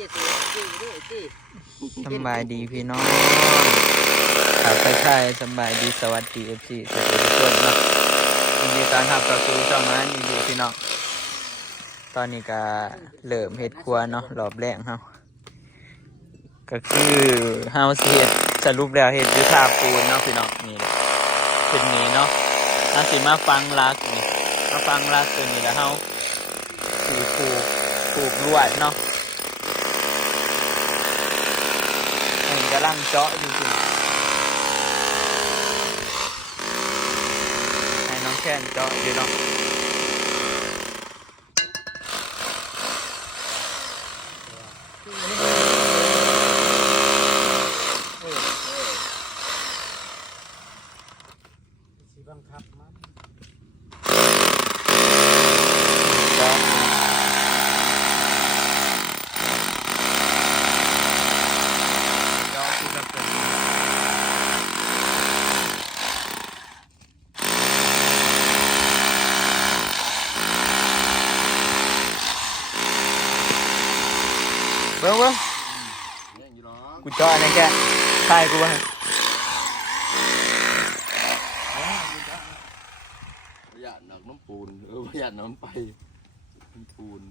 สบายดีพี่น้องข่าวไปไทยสบายดีสวัสดีFCทุกคนเนาะยินดีต้อนรับเข้าสู่ช่องนั้นยินดีพี่น้องตอนนี้ก็เริ่มเฮ็ดครัวเนาะรอบแรกเฮาก็คือเฮาสิเฮ็ดสรุปแล้วเฮ็ดอยู่ท่าปูนเนาะพี่น้องนี่แหละเป็นนี้เนาะเฮาสิมาฟังรักนี่มาฟังรักตัวนี้แล้วเฮาสิปลูกลวดเนาะกำลังเจาะอยู่จริงให้น้องแค่นเจาะอยู่เนาะสีบังคับมันเบิ้งกูเจาะนี่แกใช่กูว่าประหยัดหนักน้ำปูนประหยัดน้ำไปน้ำปูน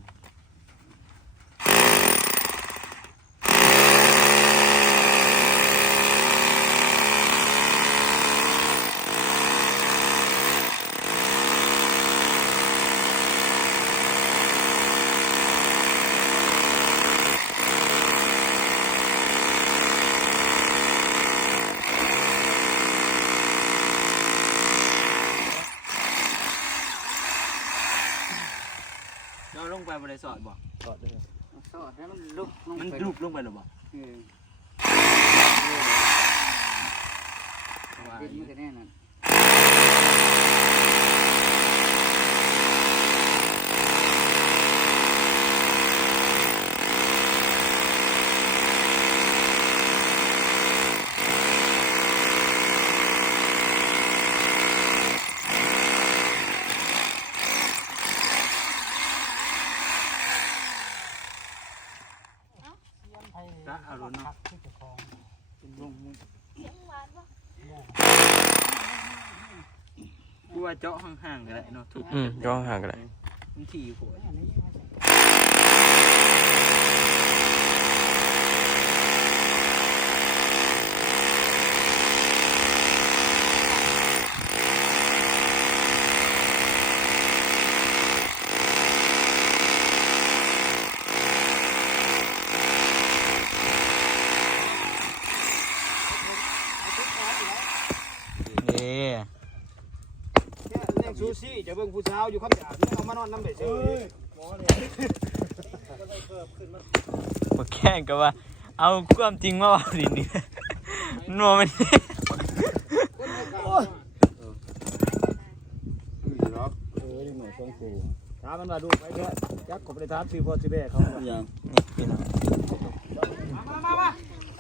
เราลงไปบริสอดบ่สอดเลยสอดให้มันลุกลงไป มันลุกลงไปหรือบ่ดินมันก็แน่นอนก็เอาลุ้นเนาะกูว่าเจาะห่างๆกันเลยเนาะถูกเจาะห่างกันเลยมันถี่หัวซูซี่จะเบิ่งผู้สาวอยู่ครับอย่าเนี่ยเอามานอนน้ำเบ็ดเฉยมาแข่งกันว่าเอาความจริงมาว่าดินี่นัวมันถามมันมาดูไปแค่ยักษ์กบไปถามชื่อพ่อชื่อแม่เขานี่อย่างพี่น้อง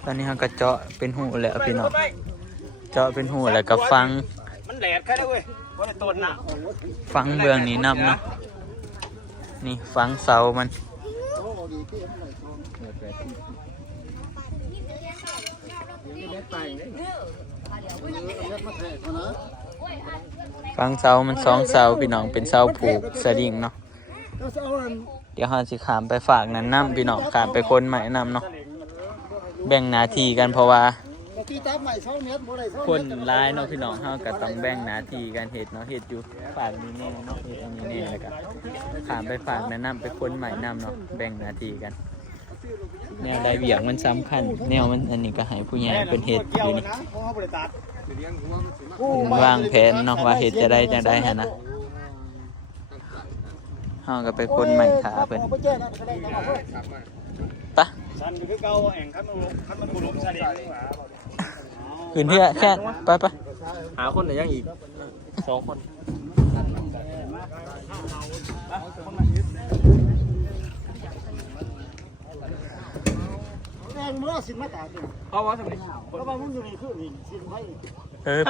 ตอนนี้เขาก็เจาะเป็นหูแล้วพี่น้องเจาะเป็นหูแล้วก็ฟังมันแหลกแค่นั้นเว้ยเพราะในต้นน่ะฟังเบื้องนี้นำเนาะนี่ฟังเสามันฟังเสามัน2 เสาพี่น้องเป็นเสาผูกสลิงเนาะเดี๋ยวเราสิขามไปฝากนั้นน้ำพี่น้องขามไปคนใหม่น้ำเนาะแบ่งหน้าที่กันเพราะว่าคนร้ายเนาะพี่น้องเฮาก็ต้องแบ่งหน้าที่กันเฮ็ดเนาะเฮ็ดอยู่ฝากนี้แน่เนาะเฮ็ดอันนี้แน่แล้วก็ขามไปฝากนั้นน้ำไปคนใหม่น้ำเนาะแบ่งหน้าที่กันแนวใดเบี่ยงมันสำคัญแนวมันอันนี้ก็ให้ผู้ใหญ่เป็นเฮ็ดอยู่นี่วางแผนเนาะว่าเฮ็ดจะได้จังได๋หั่นนะเฮาก็ไปคนใหม่ขาเพิ่นปะคืนที่แค่ไปหาคนไหนยังอีก2 คนเมื่อสินมาตาเเพราะว่าทำไมเพราะว่ามึงอยู่นี่คือนี่สินไว้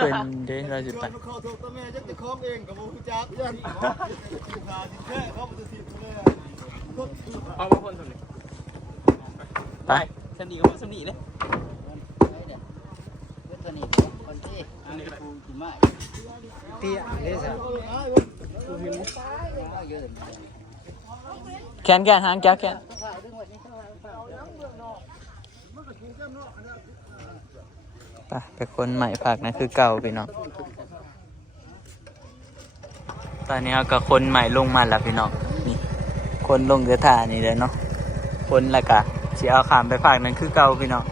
เป็นเด้เราจะไปเขาถูกตัวแม่จะคล้องเองกับมึงจับยันแค่เขาจะสินเลยเพราะว่าคนทำไม ไป สนิทกับสนิทเลย เตี้ยเลยสิ แขนหางแก้วแขนไปคนใหม่ผักนะคือเก่าพี่น้องตอนนี้เราก็คนใหม่ลงมาแล้วพี่น้องนี่คนลงกระถานี่เลยเนาะคนแล้วก็สิเอาขามไปผักนั้นคือเก่าพี่น้อง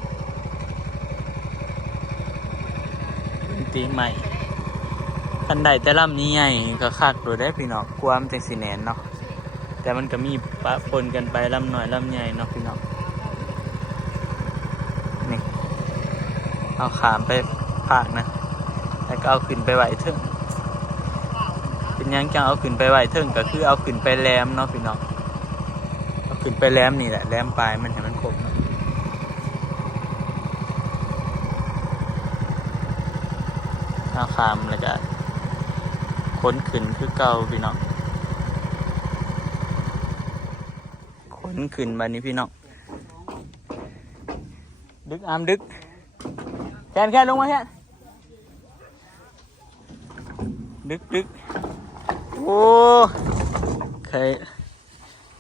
ปีใหม่คันใดแต่ลำนี้ใหญ่ก็คักโดยได้พี่น้องความจังสีแหนนเนาะแต่มันก็มีปะปนกันไปลำหน่อยลำใหญ่เนาะพี่น้องนี่เอาขามไปผักนะแล้วก็เอาขึ้นไปไหวเถิงเป็นยังจังเอาขึ้นไปไหวเถิงก็คือเอาขึ้นไปแหลมเนาะพี่น้องเอาขึ้นไปแหลมนี่แหละแหลมปลายมันให้มันครบเนาะเอาขามแล้วก็ค้นขึ้นคือเก่าพี่น้องค้นขึ้นบัดนี้พี่น้องดึกอามดึกแค่ลงมาแค่ดึกโอ้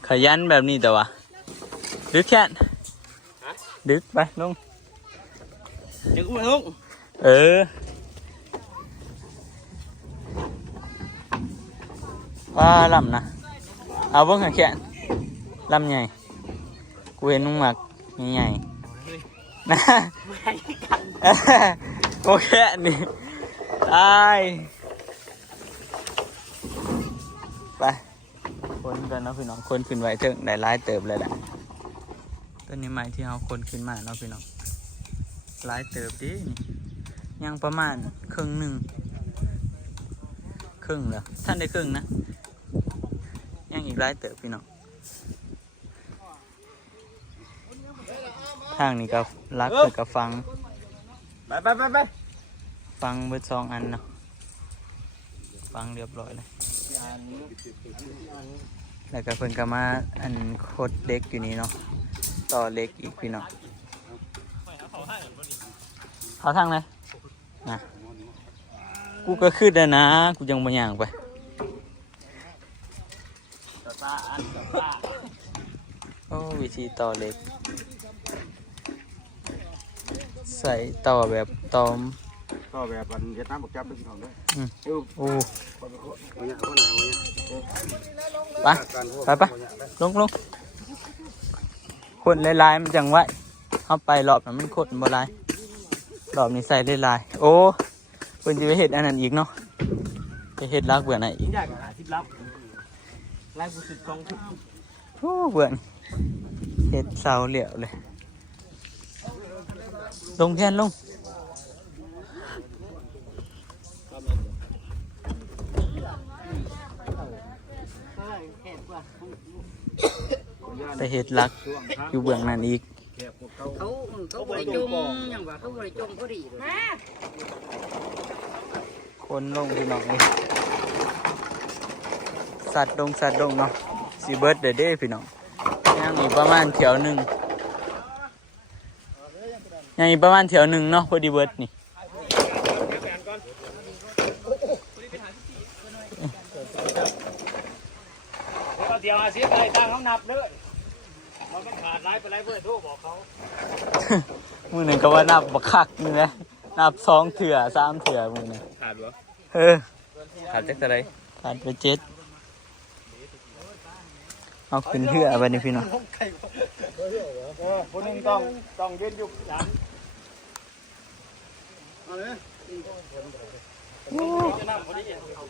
ขยันแบบนี้แต่ว่าดึกแค่ดึกไปลง ดึกมาลุง ว่าลำนะเอาเบิ้งหาแค่ลำใหญ่กูเห็นนุ่งหมักใหญ่ๆนะโอเคนี่ตายไปคนกันเนาะพี่น้องคนขึ้นไว้เถิงได้ร้ายเติบเลยแหละต้นนี้ไม้ที่เอาคนขึ้นมาเนาะพี่น้องร้ายเติบดิยังประมาณครึ่งหนึ่งครึ่งเหรอท่านได้ครึ่งนะยังอีกร้ายเติบพี่น้องทางนี้ก็รักเกิดกับฟังไปฟังเบิด2 อันเนาะฟังเรียบร้อยเลยแล้วก็เพิ่นก็มาอันโคตรเล็กอยู่นี่เนาะต่อเล็กอีกพี่น้องเอาทางไหนนะกูก็ขึ้นแล้วนะกูยังบ่ย่างไปโอ้วิธีต่อเล็กใส่ต่อแบบตอม ก็แบบมันเวียดนามบอกจับด้วยพี่น้องด้วย โอ้ วันนี้วันไหนวันนี้ ไปลงคนลายๆมันจังไว้เอาไปรอบนั้นมันคนบ่ลายรอบนี้ใส่ลายๆโอ้เพิ่นสิไปเฮ็ดอันนั้นอีกเนาะไปเฮ็ดรักเบื่อไหนอีก ยากหาทิพย์ลับไล่กูสิกองทุก โอ้เบื่อเฮ็ดเสาเหลี่ยวเลยลงแค่นลงไปเฮ็ดรักอยู่เบื้องนั้นอีก เขาบริจงอย่างว่าเขาบริจงพอดีเลย คนลงพี่น้องนี่สัตว์ดงเนาะสีเบิร์ดเด้พี่น้องยังอีกประมาณแถวหนึ่งเนาะพอดีเบิร์ดนี่ เดี๋ยวอาเซียนอะไรทางเขานับเด้อมันขาดไล่ไปไล่เพื่อโทรบอกเขา มือหนึ่งก็ว่านับบักคักนี่นะนับ2 เถื่อ3 เถื่อมือหนึ่ง ขาดวะ ขาดจักอะไรขาดไป7เอาขึ้นเถื่อไปนี่พี่น้อง คนนึงต้องยืนอยู่หลัง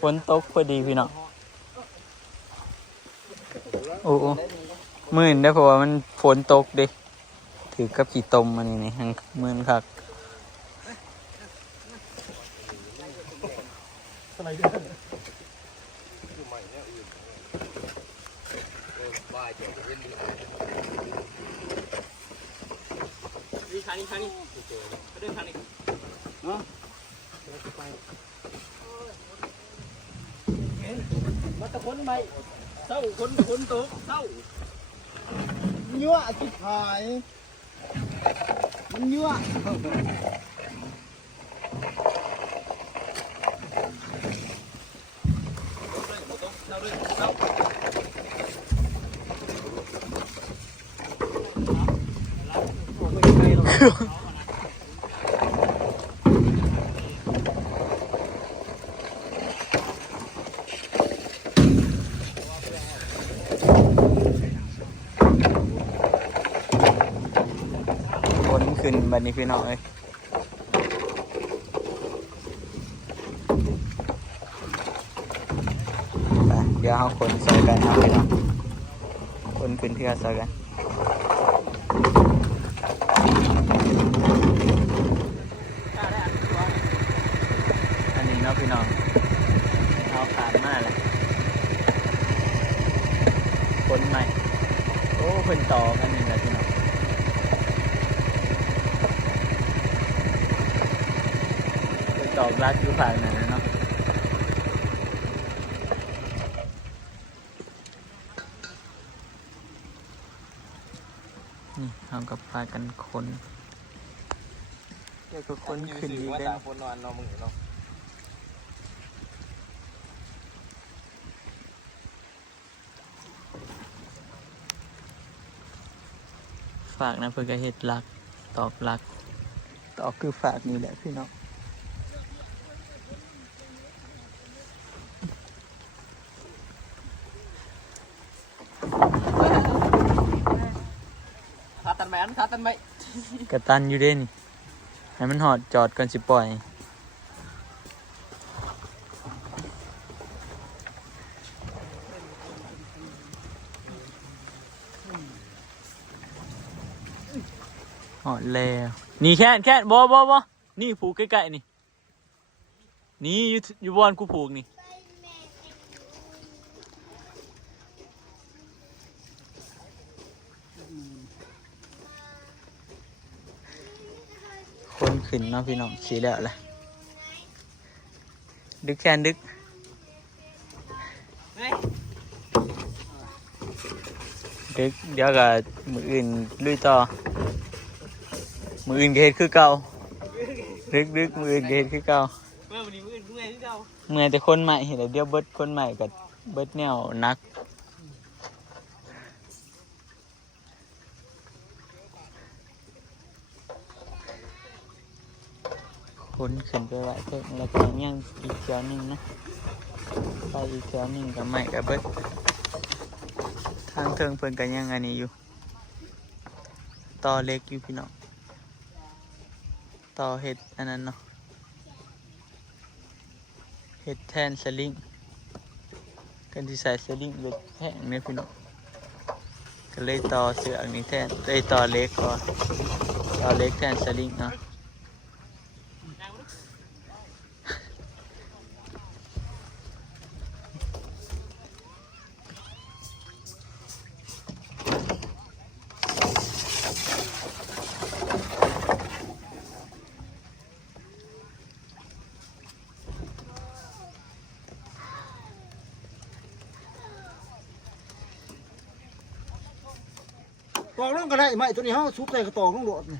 ฝนตกพอดีพี่น้องโอ้มื่นได้เพราะว่ามันฝนตกดิถือกับขี่ตมมันนี่ทั้งมื่นคักนี่ทางนี้เดินทางนี้มาตะคนไหมเศร้าคนตกเศร้า ยั่วจิตหาย มันยั่ว คนขึ้นบัดนี้พี่น้องเอ้ยไปเดี๋ยวเอาคนใส่กันเอาพี่น้องคนขึ้นเทือใส่กันอันนี้เนาะพี่น้องเอาขาดมากเลยคนใหม่โอ้เพิ่นต่อกันนี่แหละพี่น้องดอกรักอยู่ภายในเนาะนี่เอากับพากันคนเดี๋ยวก็คนขึ้นอีกแล้ว คนนอนนอนมึงเนาะ ฝากนะเพื่อก็เฮ็ดรักตอกรักตอกคือฝากนี่แหละพี่น้อง ขาตันแมนขาตันไหม กระตันอยู่เด้นี่ให้มันหอดจอดก่อนสิปล่อยหอดแล้วนี่แค่นบ่นี่ผูกใกล้ๆนี่นี่อยู่บอนกูผูกนี่คนขึ้นเนาะพี่น้องสีแล้วแหละดึกแค่นดึกดึกเดี๋ยวกับมืออื่นลุยต่อมืออื่นก็เฮ็ดคือเก่าดึกมืออื่นก็เฮ็ดคือเก่าเมื่อแต่คนใหม่เห็นแล้วเดี๋ยวเบิดคนใหม่กับเบิดแนวนักคนขึ้นไปไหวเพิ่มแล้วก็ยังอีกแถวหนึ่งนะไปอีกแถวหนึ่งกับใหม่กับเบิดทางเทิงเพิ่นกันยังอันนี้อยู่ต่อเล็กอยู่พี่น้องต่อเห็ดอันนั้นเนาะเห็ดแทนสลิงกันที่ใส่สลิงเล็กแห้งเนี่ยพี่น้องก็เลยต่อเสือกนี้แทนเลยต่อเล็กก่อนต่อเล็กแทนสลิงเนาะตอกนั่นก็ได้ไหมตัวนี้เขาซุปใส่กระตอกนั่งโดดนี่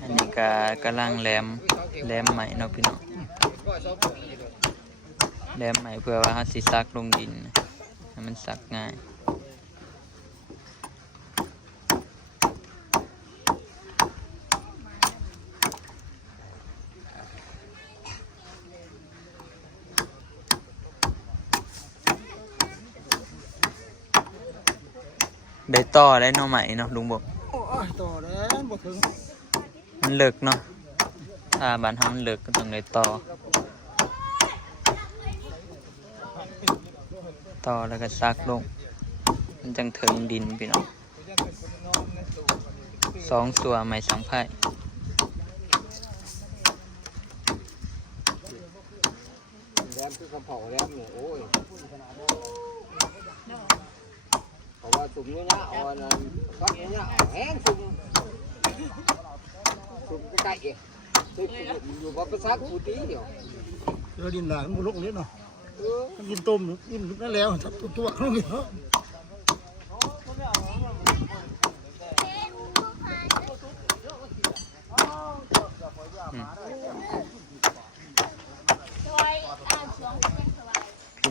อันนี้ก็กำลังแหลมใหม่เนาะพี่น้องแหลมใหม่เพื่อว่าเขาสิซักลงดินให้มันซักง่ายได้ต่อได้เนาะใหม่เนาะลุงบอก โอ้ยต่อแล้วบ่ถึง มันเลิกเนาะถ้าบ้านเฮามันเลิกก็ต้องได้ต่อแล้วก็ซักลงมันจังถึงดินพี่น้อง2 ตัวไม้สังไผ่ แรมคือกระเพราแรมเนี่ยโอ้ยเพราะว่าตุ่มเนื้ออ่อนก็เนื้อแห้งตุ่มใกล้ๆเองอยู่กับภาษาปูตีเดียว เดี๋ยวดินหลานมันลุกนิดเนาะมันกินต้มกินนั่นแล้วทับตัวเขาเนี่ย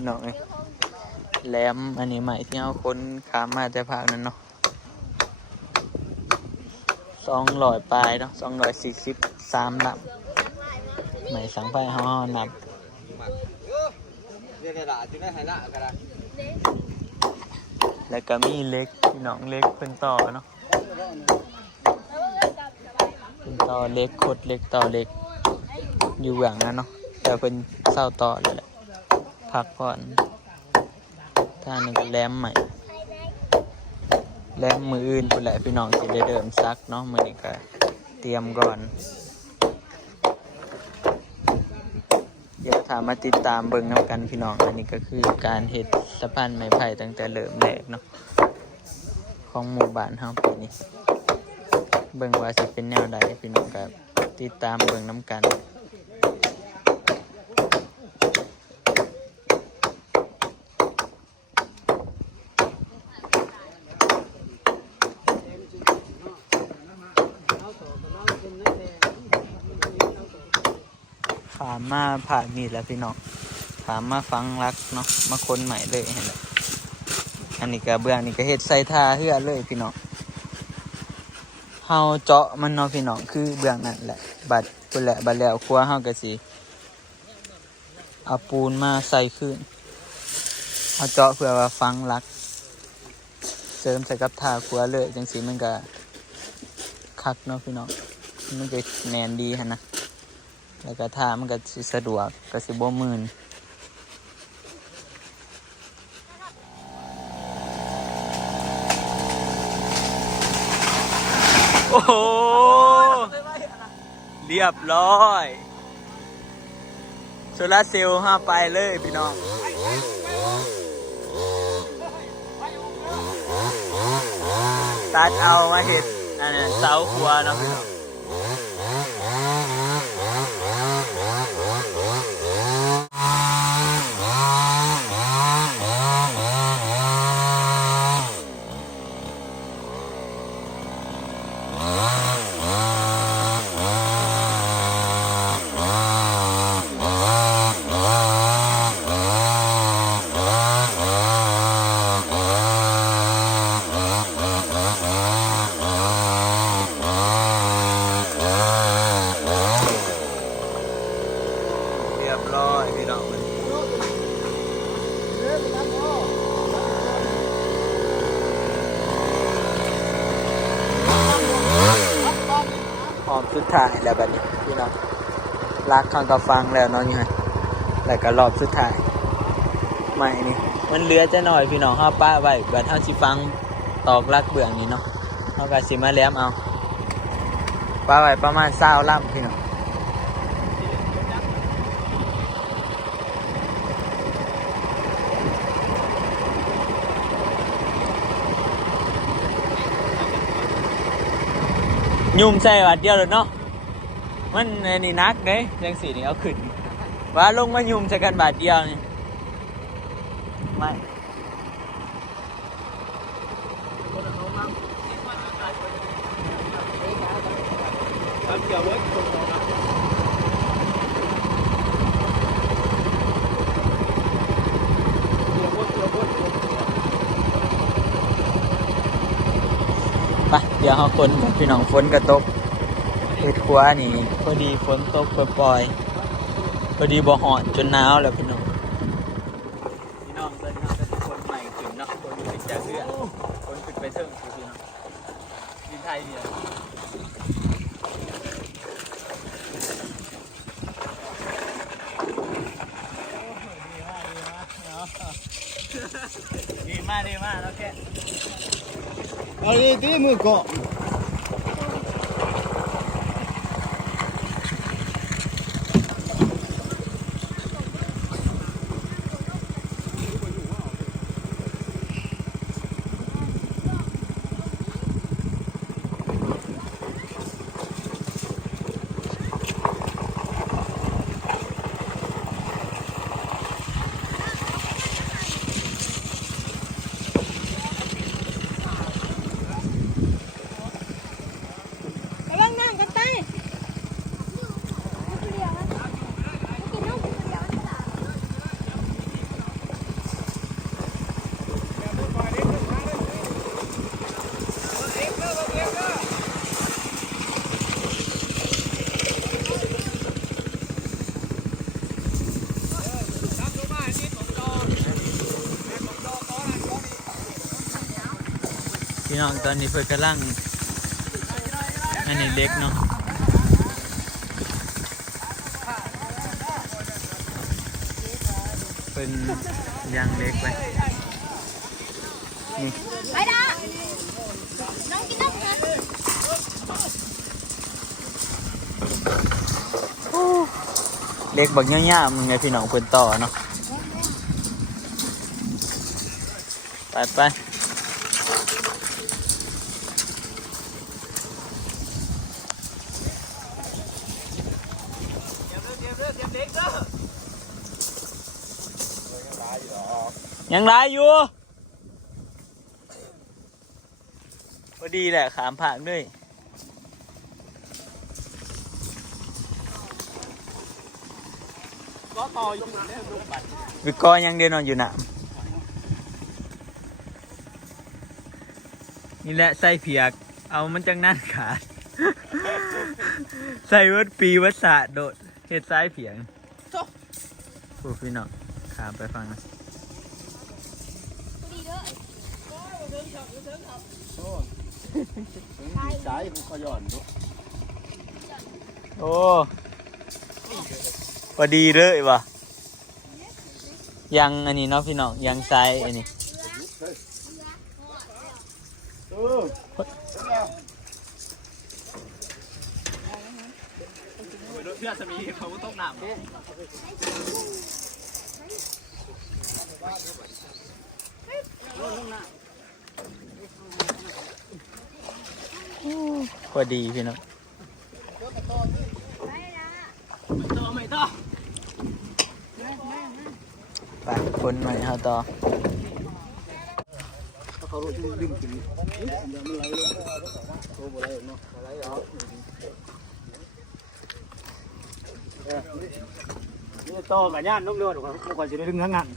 น้องเอ้ยแหลมอันนี้ใหม่ที่เอาคนขามมาแต่ภาคนั้นเนาะ200ปลายเนาะ243ลำใหม่สังไฟเฮานับแล้วก็มีเล็กพี่น้องเล็กเป็นต่อเนาะเป็นต่อเล็กโคตรเล็กต่อเล็กอยู่เบื้องนั้นเนาะแต่เป็นเศร้าต่อเลยแหละพักผ่อนท่านึงก็แหลมใหม่แหลมมืออื่นพุ่นแหละพี่น้องสิได้เดิมซักเนาะมื้อนี้ก็เตรียมก่อนเดี๋ยวถามมาติดตามเบิ่งน้ำกันพี่น้องอันนี้ก็คือการเฮ็ดสะพานไม้ไผ่ตั้งแต่เริ่มแรกเนาะของหมู่บ้านเฮาปีนี้เบิ่งว่าสิเป็นแนวใดพี่น้องก็ติดตามเบิ่งน้ำกันขามมาผ่านมีดแล้วพี่น้องขามมาฟังรักเนาะมาคนใหม่เลยเห็นไหมอันนี้ก็เบื้องนี่ก็เฮ็ดใส่ท่าเฮือเลยพี่น้องเฮาเจาะมันเนาะพี่น้องคือเบื้องนั่นแหละบัดพุ่นแหละบัดแล้วครัวเฮาก็สิเอาปูนมาใส่ขึ้นเอาเจาะเพื่อว่าฟังรักเสริมใส่กับท่าครัวเลยจังซี่มันก็คักเนาะพี่น้องมันก็แน่นดีหั่นนะแล้วก็ท่ามันก็สิสะดวกก็สิบ่มื่นโอ้โหเรียบร้อยโซลาร์เซลล์5ไปเลยพี่น้องตัดเอามาเห็ดอันนั้นเสาครัวเนาะพี่น้องสุดท้ายแล้วแบบนี้พี่น้องรักข้างกับฟังแล้วเนาะนี่ฮะแล้วก็รอบสุดท้ายใหม่นี่มันเหลือจะหน่อยพี่น้องห้าป้าไว้บัดเฮาสิฟังตอกรักเบื้องนี้เนาะเฮาก็สิมาแหลมเอาป้าไว้ประมาณ20ลำพี่น้องยุ่มใส่บาทเดียวเลยเนาะมันนี่นักเด้จังสีนี่เอาขึ้นว่าลงมายุ่มใส่กันบาทเดียวนี่ไม่ไปเดี๋ยวเขาคนพี่น้องฝนกระตกเฮ็ดครัวนี่พอดีฝนตกปล่อยๆพอดีบ่ฮ้อนจนหนาวแล้วพี่น้องตอนนี้เราจะคนใหม่ขึ้นเนาะคนขึ้นจากเรือคนขึ้นไปเทิงพี่น้องดินไทยเนี่ยดีมากแล้วแกเอาดีที่มือเกาะ พี่น้องตอนนี้เพิ่นกำลังอันนี้เล็กเนาะเป็นยางเล็กไปนี่ ไปด้าน้องกินน้ำกัน เล็กบักย่าๆมึงไงพี่น้องเพิ่นต่อเนาะไปยังไรอยู่พอดีแหละขามผ่านด้วยวิกอยังเดินนอนอยู่น่ะนี่แหละใส่เพียกเอามันจังนั่นขาด ใส่วัดปีวัดศาสตร์โดดเฮ็ดซ้ายเพียงโอ้พี่น้องขามไปฟังนะ ใช้มันขย่อนดู โอ้พอดีเลยวะยังอันนี้เนาะพี่น้องยังซ้ายอันนี้ เพื่อนสมีเขาต้องหนาม พอดีพี่น้อง ไม่ต่อ ไปคนใหม่เฮาต่อ เขารู้ที่ดึงถึงมันไหลเลยโอ้โหไหลเนาะไหลออกนี่ต่อกับย่านนกเรือถูกไหมก่อนจะได้ดึงทั้งงาน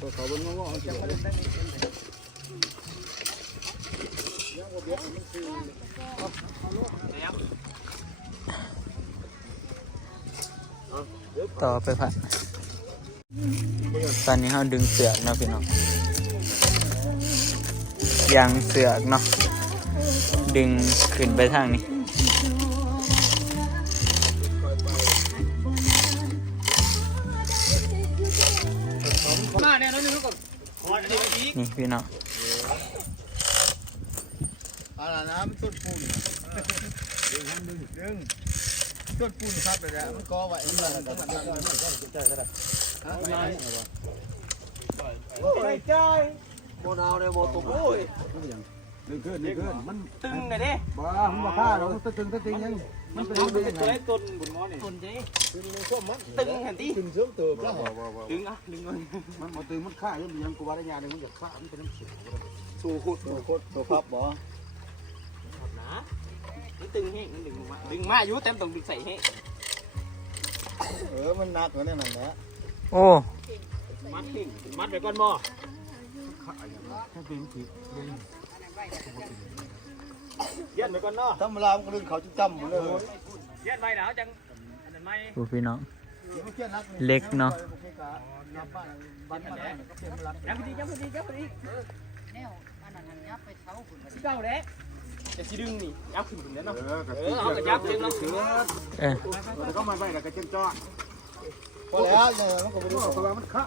ตัวเขาบนงอๆเฉยต่อไปพักตอนนี้เฮาดึงเสือกเนาะพี่น้องยางเสือกเนาะดึงขึ้นไปทางนี้ มาเนี่ยน้องนึกก่อนขอดีอีก นี่พี่น้อง อะไรนะมันต้นปูนดึงต้นปูนครับเลยนะมันก่อไว้มันอะไรกันไม่ใจ โมนาวในโมตุกโอ้ยดึงขึ้นมัน ตึงเลยดิ บ้ามันบ้าฆ่าเราตึงยังมันเป็น ตัว เรื่อง ตัว ไง ไอ้ต้นบุญง้อนี่ต้นดิตึงเห็นดิ ตึงเชื่อมเติมแล้ว ตึงอ่ะดึงเงิน มันมาตึงมันฆ่ายังกูว่าได้ยาเลยมันจะฆ่ามันเป็นน้ำเสียสู้ขุดตัวครับบ่ นะมันตึงแห้งดึงมาอยู่เต็มต้องดึงใส่ให้ มันหนักกว่านั้นแหละ โอ้ มัดไปก่อนบ่ ถ้าเป็นผี เย็นไปก่อนเนาะ ธรรมดามันก็ดึงเขาจะจำหมดเลย เย็นไปหนาวจังอันนั้นไม่ ดูพี่น้องเล็กเนาะ ยังพอดีแนวอันนั้นยับไปเท้าคุณ เก้าเด้จะสิดึงนี่ยับขึ้นแล้วเนาะเอากระยับดึงแล้วถือ แล้วก็มาไปแล้วก็เจ็บจ้อพอแล้วเนี่ยมันก็ไม่รู้เพราะว่ามันฆ่า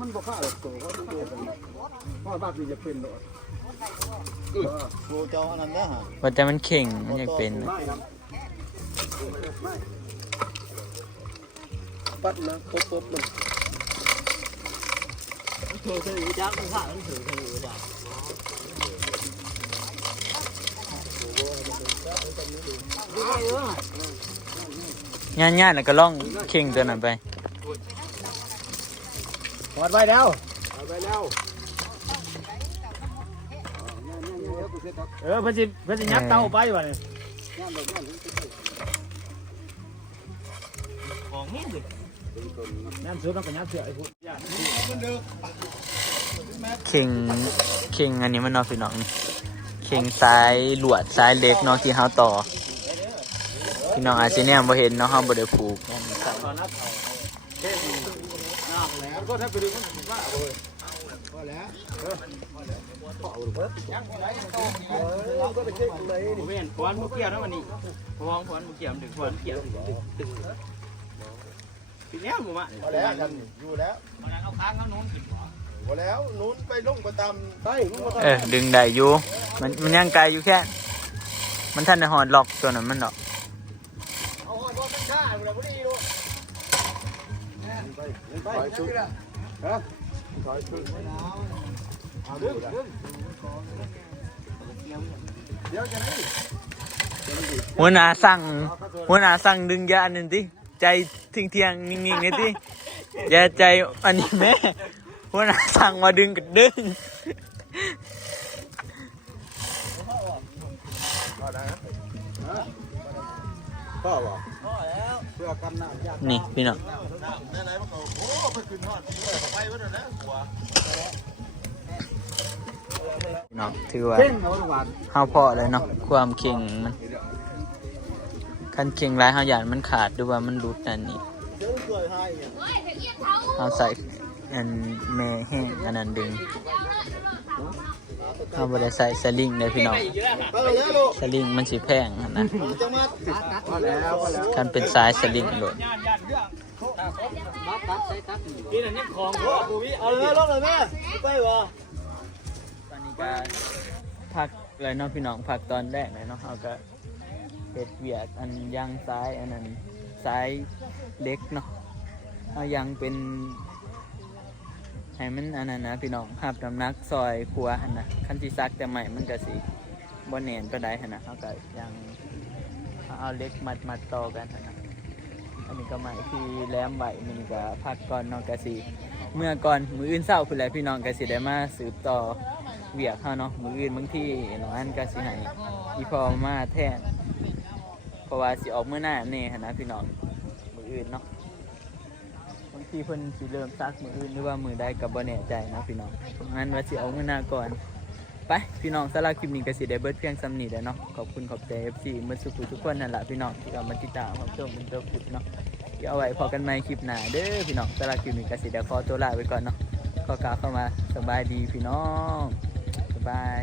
มันบ่ฆ่าหรอกตัวเขาดูกันเพราะบ้าคือจะเป็นโดดโอ้เจ้าอันนั้นนะฮะ ว่าแต่มันเข่งมันอยากเป็นนะ ปัดนะปุ๊บมัน ถือถือจักมันขาดมันถือจัก ย่านๆแล้วก็ล่องเข่งตัวนั้นไป ถอดไว้แล้วเพิ่นสิยัดเตาไปวะเนี่ยของนี่ดิน้ำซุปมันก็ยัดเสือไอ้พวก เข่งอันนี้มันเนาะพี่น้องนี่เข่งซ้ายหลวดซ้ายเล็กเนาะที่เฮาต่อพี่น้องอาจจะเนี่ยบ่เห็นเนาะเฮาบ่ได้ผูก ก็ถ้าไปดึงมันว่าเลยพอแล้ว ก็ไปเช็คเลย ผมเห็นพวนมุกเกี่ยวนะวันนี้พวนมุกเกี่ยวถึงพวนเกี่ยวตึงทีนี้ผมอ่ะ พอแล้วกันอยู่แล้ว มันเอาค้างเอาโน้นขึ้น พอแล้วนู้นไปลงไปตามใต้ ดึงได้อยู่มันยังไกลอยู่แค่มันท่านในหอดล็อกตัวนั้นมันดอก เอาหอดว่าเป็นข้าเลยพอดีลูกไปชุดฮะถอยชุดเอาดึงเดี๋ยวจะได้ หัวหน้าสั่งดึงยาอันนึงติใจเที่ยงนิ่งๆไงติอย่าใจอันนี้แม่หัวหน้าสั่งมาดึงก็ดึง พ่อบอกพ่อแล้วเพื่อกันน้ำ นี่พี่น้อง ไหนๆมันก็โอ้ไปขึ้นฮอดไปไว้แล้วนะหัว พี่น้องถือว่า เข่งเอาทุกวัน เฮาพอเลยเนาะความเข่งมันคันเข่งหลายเฮาหยาดมันขาดหรือว่ามันหลุดนั่นนี่ เดี๋ยวเกิดให้ เฮาใส่อันแม่แห้งอันนั้นดึงเฮาบ่ได้ใส่สลิงเลยพี่น้อง ไปแล้วลูก สลิงมันสิแพงหั่นนะ จะมาพอแล้วพอแล้ว คันเป็นสายสลิงโลด ย่านเรื่อง ตัดใส่ตัด กินอันนี้ของพ่อปูวิ เอาเลยลงเลยแม่ไปวะ ตอนนี้ก็พักเลยเนาะพี่น้องพักตอนแรกเลยเนาะเฮาก็เฮ็ดเวียกอันยางซ้ายอันนั้นซ้ายเล็กเนาะเฮายังเป็นให้มันอันนั้นนะพี่น้องหับน้ำหนักซอยครัวหั่นนะคันสิซักแต่ใหม่มันก็สิบ่แน่นปานใดหั่นนะเฮาก็ยังเอาเหล็กมัดต่อกันหั่นนะอันนี้ก็ใหม่ที่แหลมไว้มื้อนี้ก็พักก่อนเนาะก็สิเมื่อก่อนมื้ออื่นเช้าพุ่นแหละพี่น้องก็สิได้มาสืบต่อเวียกเฮาเนาะมื้ออื่นบางทีน้องอันก็สิให้อีพ่อมาแทนเพราะว่าสิออกมื้อหน้าแน่หั่นนะพี่น้องมื้ออื่นเนาะบางทีเพิ่นสิเริ่มซักมื้ออื่นหรือว่ามื้อใดก็บ่แน่ใจนะพี่น้องงั้นว่าสิออกมื้อหน้าก่อนไปพี่น้องสำหรับคลิปนี้ก็สิได้เบิดเพียงส่ำนี้แหล้วเนาะขอบคุณขอบใจ FC มื้อทุกคนนั่นล่ะพี่น้องที่เข้ามาติดตามรับชมเป็นตัวขุดเนาะเดี๋ยวเอาไว้พอกันใหม่คลิปหน้าเด้อพี่น้องสำหรับคลิปนี้ก็สิได้ขอตัวลาไปก่อนเนาะก็กล่าวเข้ามาสบายดีพี่น้องบ๊ายบาย